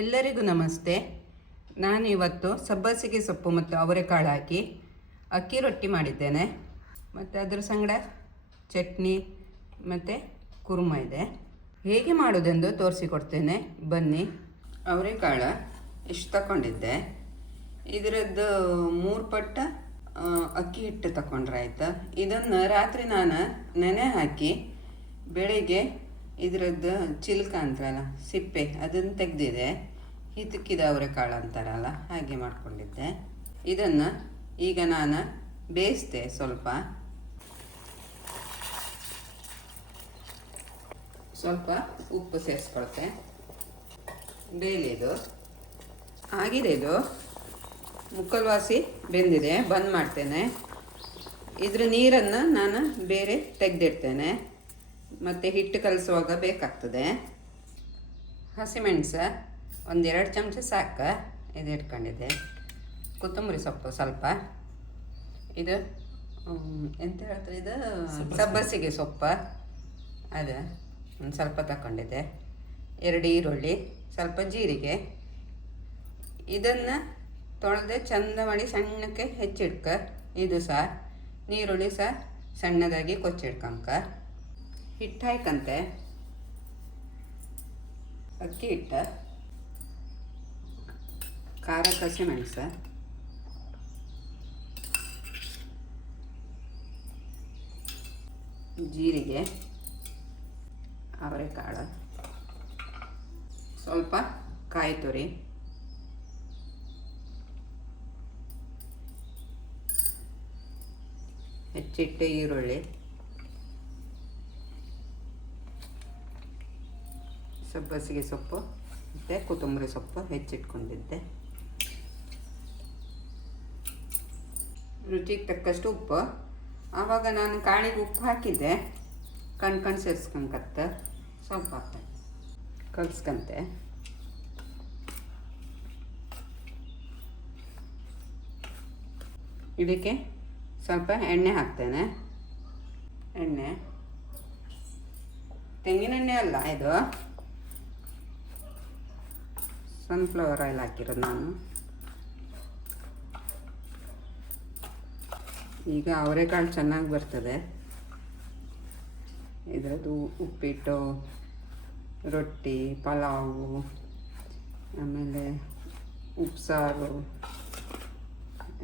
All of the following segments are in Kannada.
ಎಲ್ಲರಿಗೂ ನಮಸ್ತೆ. ನಾನು ಇವತ್ತು ಸಬ್ಬಸಿಗೆ ಸೊಪ್ಪು ಮತ್ತು ಅವರೆಕಾಳು ಹಾಕಿ ಅಕ್ಕಿ ರೊಟ್ಟಿ ಮಾಡಿದ್ದೇನೆ. ಮತ್ತು ಅದರ ಸಂಗಡ ಚಟ್ನಿ ಮತ್ತು ಕುರ್ಮ ಇದೆ. ಹೇಗೆ ಮಾಡೋದೆಂದು ತೋರಿಸಿಕೊಡ್ತೇನೆ, ಬನ್ನಿ. ಅವರೆಕಾಳು ಇಷ್ಟು ತಗೊಂಡಿದ್ದೆ. ಇದರದ್ದು 3 ಪಟ್ಟ ಅಕ್ಕಿ ಹಿಟ್ಟು ತಗೊಂಡ್ರೆ ಆಯ್ತು. ಇದನ್ನು ರಾತ್ರಿ ನಾನು ನೆನೆ ಹಾಕಿ ಬೆಳಿಗ್ಗೆ ಇದರದ್ದು ಚಿಲ್ಕ ಅಂತಾರಲ್ಲ, ಸಿಪ್ಪೆ, ಅದನ್ನು ತೆಗೆದಿದೆ. ಹಿತಕ್ಕಿದ ಅವರೆಕಾಳು ಅಂತಾರಲ್ಲ, ಹಾಗೆ ಮಾಡ್ಕೊಂಡಿದ್ದೆ. ಇದನ್ನು ಈಗ ನಾನು ಬೇಯಿಸ್ದೆ. ಸ್ವಲ್ಪ ಉಪ್ಪು ಸೇರಿಸ್ಕೊಳ್ತೆ. ಬೇಯಲಿದು ಆಗಿದೆ. ಇದು ಮುಕ್ಕಲ್ವಾಸಿ ಬೆಂದಿದೆ. ಬಂದ್ ಮಾಡ್ತೇನೆ. ಇದ್ರ ನೀರನ್ನು ನಾನು ಬೇರೆ ತೆಗೆದಿಡ್ತೇನೆ. ಮತ್ತು ಹಿಟ್ಟು ಕಲಿಸುವಾಗ ಬೇಕಾಗ್ತದೆ. ಹಸಿಮೆಣಸು 1-2 ಚಮಚ ಸಾಕು. ಇದು ಇಟ್ಕೊಂಡಿದ್ದೆ. ಕೊತ್ತಂಬರಿ ಸೊಪ್ಪು ಸ್ವಲ್ಪ. ಇದು ಎಂತ ಹೇಳ್ತಾರೆ, ಇದು ಸಬ್ಬಸಿಗೆ ಸೊಪ್ಪು, ಅದು ಒಂದು ಸ್ವಲ್ಪ ತಗೊಂಡಿದ್ದೆ. 2 ಈರುಳ್ಳಿ, ಸ್ವಲ್ಪ ಜೀರಿಗೆ. ಇದನ್ನು ತೊಳೆದೆ ಚಂದ ಮಾಡಿ ಸಣ್ಣಕ್ಕೆ ಹೆಚ್ಚಿಡ್ಕ. ಇದು ಸಹ ನೀರುಳ್ಳಿ ಸಹ ಸಣ್ಣದಾಗಿ ಕೊಚ್ಚಿಡ್ಕಂಕ. ಹಿಟ್ಟು ಹಾಕಂತೆ. ಅಕ್ಕಿ ಹಿಟ್ಟು, ಖಾರ, ಹಸಿಮೆಣಸು, ಜೀರಿಗೆ, ಅವರೆಕಾಳು, ಸ್ವಲ್ಪ ಕಾಯಿ ತುರಿ, ಹೆಚ್ಚಿಟ್ಟೆ ಈರುಳ್ಳಿ, ಸಬ್ಬಸಿಗೆ ಸೊಪ್ಪು ಮತ್ತು ಕೊತ್ತಂಬರಿ ಸೊಪ್ಪು ಹೆಚ್ಚಿಟ್ಕೊಂಡಿದ್ದೆ. ರುಚಿಗೆ ತಕ್ಕಷ್ಟು ಉಪ್ಪು. ಆವಾಗ ನಾನು ಕಾಳಿಗೆ ಉಪ್ಪು ಹಾಕಿದ್ದೆ. ಕಣ್ ಸೇರಿಸ್ಕೊಂಡ್ಕತ್ತ ಸ್ವಲ್ಪ ಕಲಿಸ್ಕಂತೆ. ಇದಕ್ಕೆ ಸ್ವಲ್ಪ ಎಣ್ಣೆ ಹಾಕ್ತೇನೆ. ಎಣ್ಣೆ ತೆಂಗಿನ ಎಣ್ಣೆ ಅಲ್ಲ, ಇದು ಸನ್ಫ್ಲವರ್ ಆಯಿಲ್ ಹಾಕಿರೋದು ನಾನು. ಈಗ ಅವರೆಕಾಳು ಚೆನ್ನಾಗಿ ಬರ್ತದೆ. ಇದರದ್ದು ಉಪ್ಪಿಟ್ಟು, ರೊಟ್ಟಿ, ಪಲಾವು, ಆಮೇಲೆ ಉಪ್ಸಾರು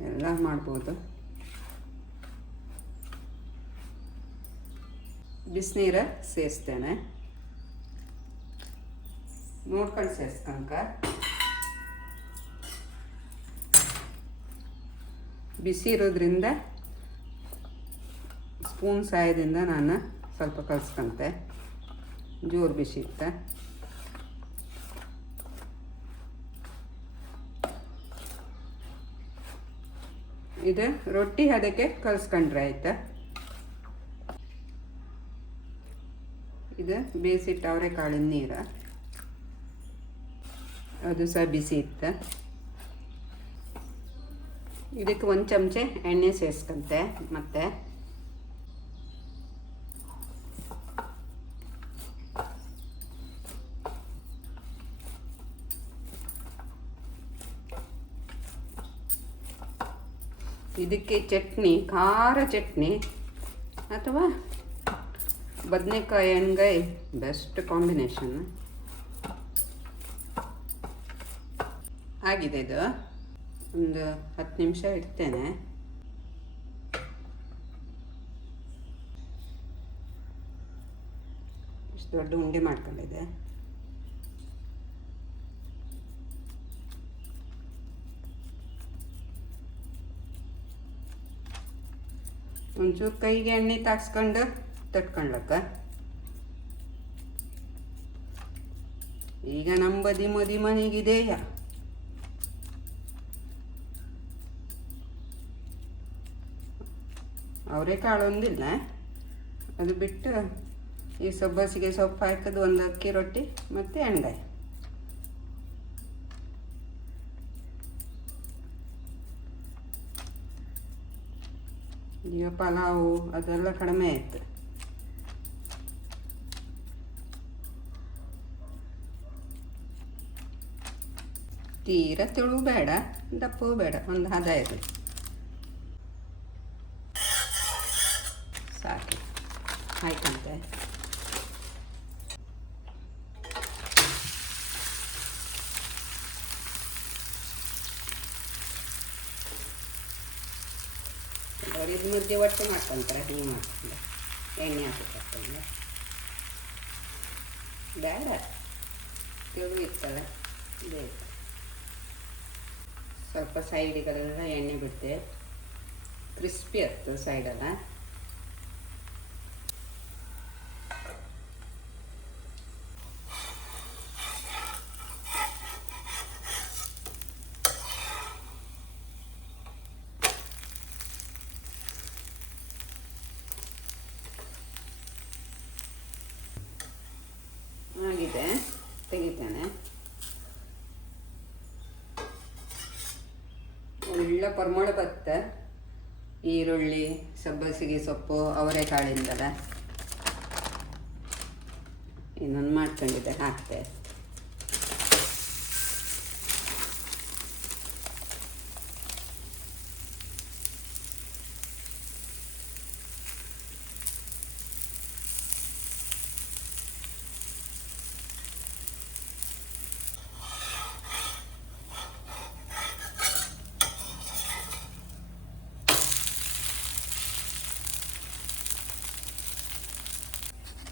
ಎಲ್ಲ ಮಾಡ್ಬೋದು. ಬಿಸಿನೀರು ಸೇರಿಸ್ತೇನೆ. ನೋಡ್ಕೊಂಡು ಸೇರಿಸ್ಕೊಂಕ. ಬಿಸಿ ಇರೋದ್ರಿಂದ ಸ್ಪೂನ್ ಸಹಾಯದಿಂದ ನಾನು ಸ್ವಲ್ಪ ಕಲಿಸ್ಕೊಂತೆ. ಜೋರು ಬಿಸಿ ಇತ್ತು. ಇದು ರೊಟ್ಟಿ ಅದಕ್ಕೆ ಕಲಿಸ್ಕೊಂಡ್ರೆ ಆಯ್ತು. ಇದು ಬೇಯಿಸಿಟ್ಟು ಅವರೆಕಾಳಿನ ನೀರು, ಅದು ಸಹ ಬಿಸಿ ಇತ್ತು. ಇದಕ್ಕೆ 1 ಚಮಚ ಎಣ್ಣೆ ಸೇರಿಸ್ಕೊಂತೆ. ಮತ್ತು ಇದಕ್ಕೆ ಚಟ್ನಿ, ಖಾರ ಚಟ್ನಿ ಅಥವಾ ಬದನೆಕಾಯಿ ಎಣ್ಗಾಯಿ ಬೆಸ್ಟ್ ಕಾಂಬಿನೇಷನ್ ಆಗಿದೆ. ಇದು ಒಂದು 10 ನಿಮಿಷ ಇಡ್ತೇನೆ. ಇಷ್ಟು ದೊಡ್ಡ ಉಂಡೆ ಮಾಡ್ಕೊಂಡಿದ್ದೆ. ಒಂಚೂರು ಕೈಗೆ ಎಣ್ಣೆ ತಾಕ್ಸ್ಕೊಂಡು ತಟ್ಕೊಳ್ಳಕ್ಕ. ಈಗ ನಮ್ಮ ಮದಿ ಮನೆಗಿದೆಯಾ. ಅವರೆಕಾಳು ಒಂದಿಲ್ಲ, ಅದು ಬಿಟ್ಟು ಈ ಸಬ್ಬಸಿಗೆ ಸೊಪ್ಪು ಹಾಕೋದು, 1 ಅಕ್ಕಿ ರೊಟ್ಟಿ ಮತ್ತು ಎಣ್ಗಾಯಿ. ಈಗ ಪಲಾವು ಅದೆಲ್ಲ ಕಡಿಮೆ ಆಯಿತು. ತೀರ ತೆಳು ಬೇಡ, ದಪ್ಪವೂ ಬೇಡ, ಒಂದು ಹದ ಇರಲಿ ಸಾಕು. ಆಯ್ತಂತೆ. ಇದು ಮುದ್ದೆ ಒಟ್ಟು ಮಾಡ್ಕೊತಾರೆ, ಹಿಂಗೆ ಮಾಡ್ಕೊಂಡು ಎಣ್ಣೆ ಹಾಕಿಕೊಂಡು ಬೇಡ ತೆಳು ಇರ್ತಲ್ಲ ಬೇಕು. ಸ್ವಲ್ಪ ಸೈಡಿಗೆಲ್ಲ ಎಣ್ಣೆ ಬಿಡುತ್ತೆ, ಕ್ರಿಸ್ಪಿ ಆಗ್ತದೆ ಸೈಡೆಲ್ಲ. ಆಗಿದೆ, ತೆಗಿತೇನೆ. ಒಳ್ಳೆ ಪರಿಮಳ ಬರುತ್ತೆ. ಈರುಳ್ಳಿ, ಸಬ್ಬಸಿಗೆ ಸೊಪ್ಪು, ಅವರೆಕಾಳಿಂದಲ್ಲ ಇನ್ನೊಂದು ಮಾಡ್ಕೊಂಡಿದ್ದೆ, ಹಾಕ್ತೆ.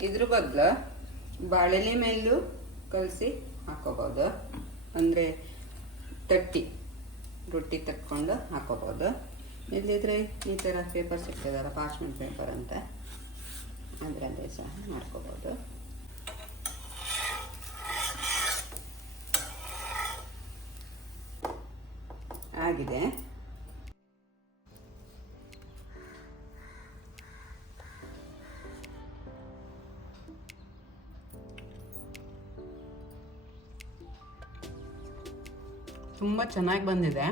ಇದ್ರ ಬದಲು ಬಾಳೆಲೆ ಮೇಲೂ ಕಲಸಿ ಹಾಕೋಬೋದು, ಅಂದರೆ ತಟ್ಟಿ ರೊಟ್ಟಿ ತಟ್ಕೊಂಡು ಹಾಕೋಬೋದು. ಇಲ್ಲದಿದ್ರೆ ಈ ಥರ ಪೇಪರ್ ಸಿಗ್ತದಲ್ಲ, ಪಾರ್ಚ್ಮೆಂಟ್ ಪೇಪರ್ ಅಂತ, ಅದರಲ್ಲೇ ಸಹ ಮಾಡ್ಕೋಬೋದು. ಆಗಿದೆ. ತುಂಬ ಚೆನ್ನಾಗಿ ಬಂದಿದೆ.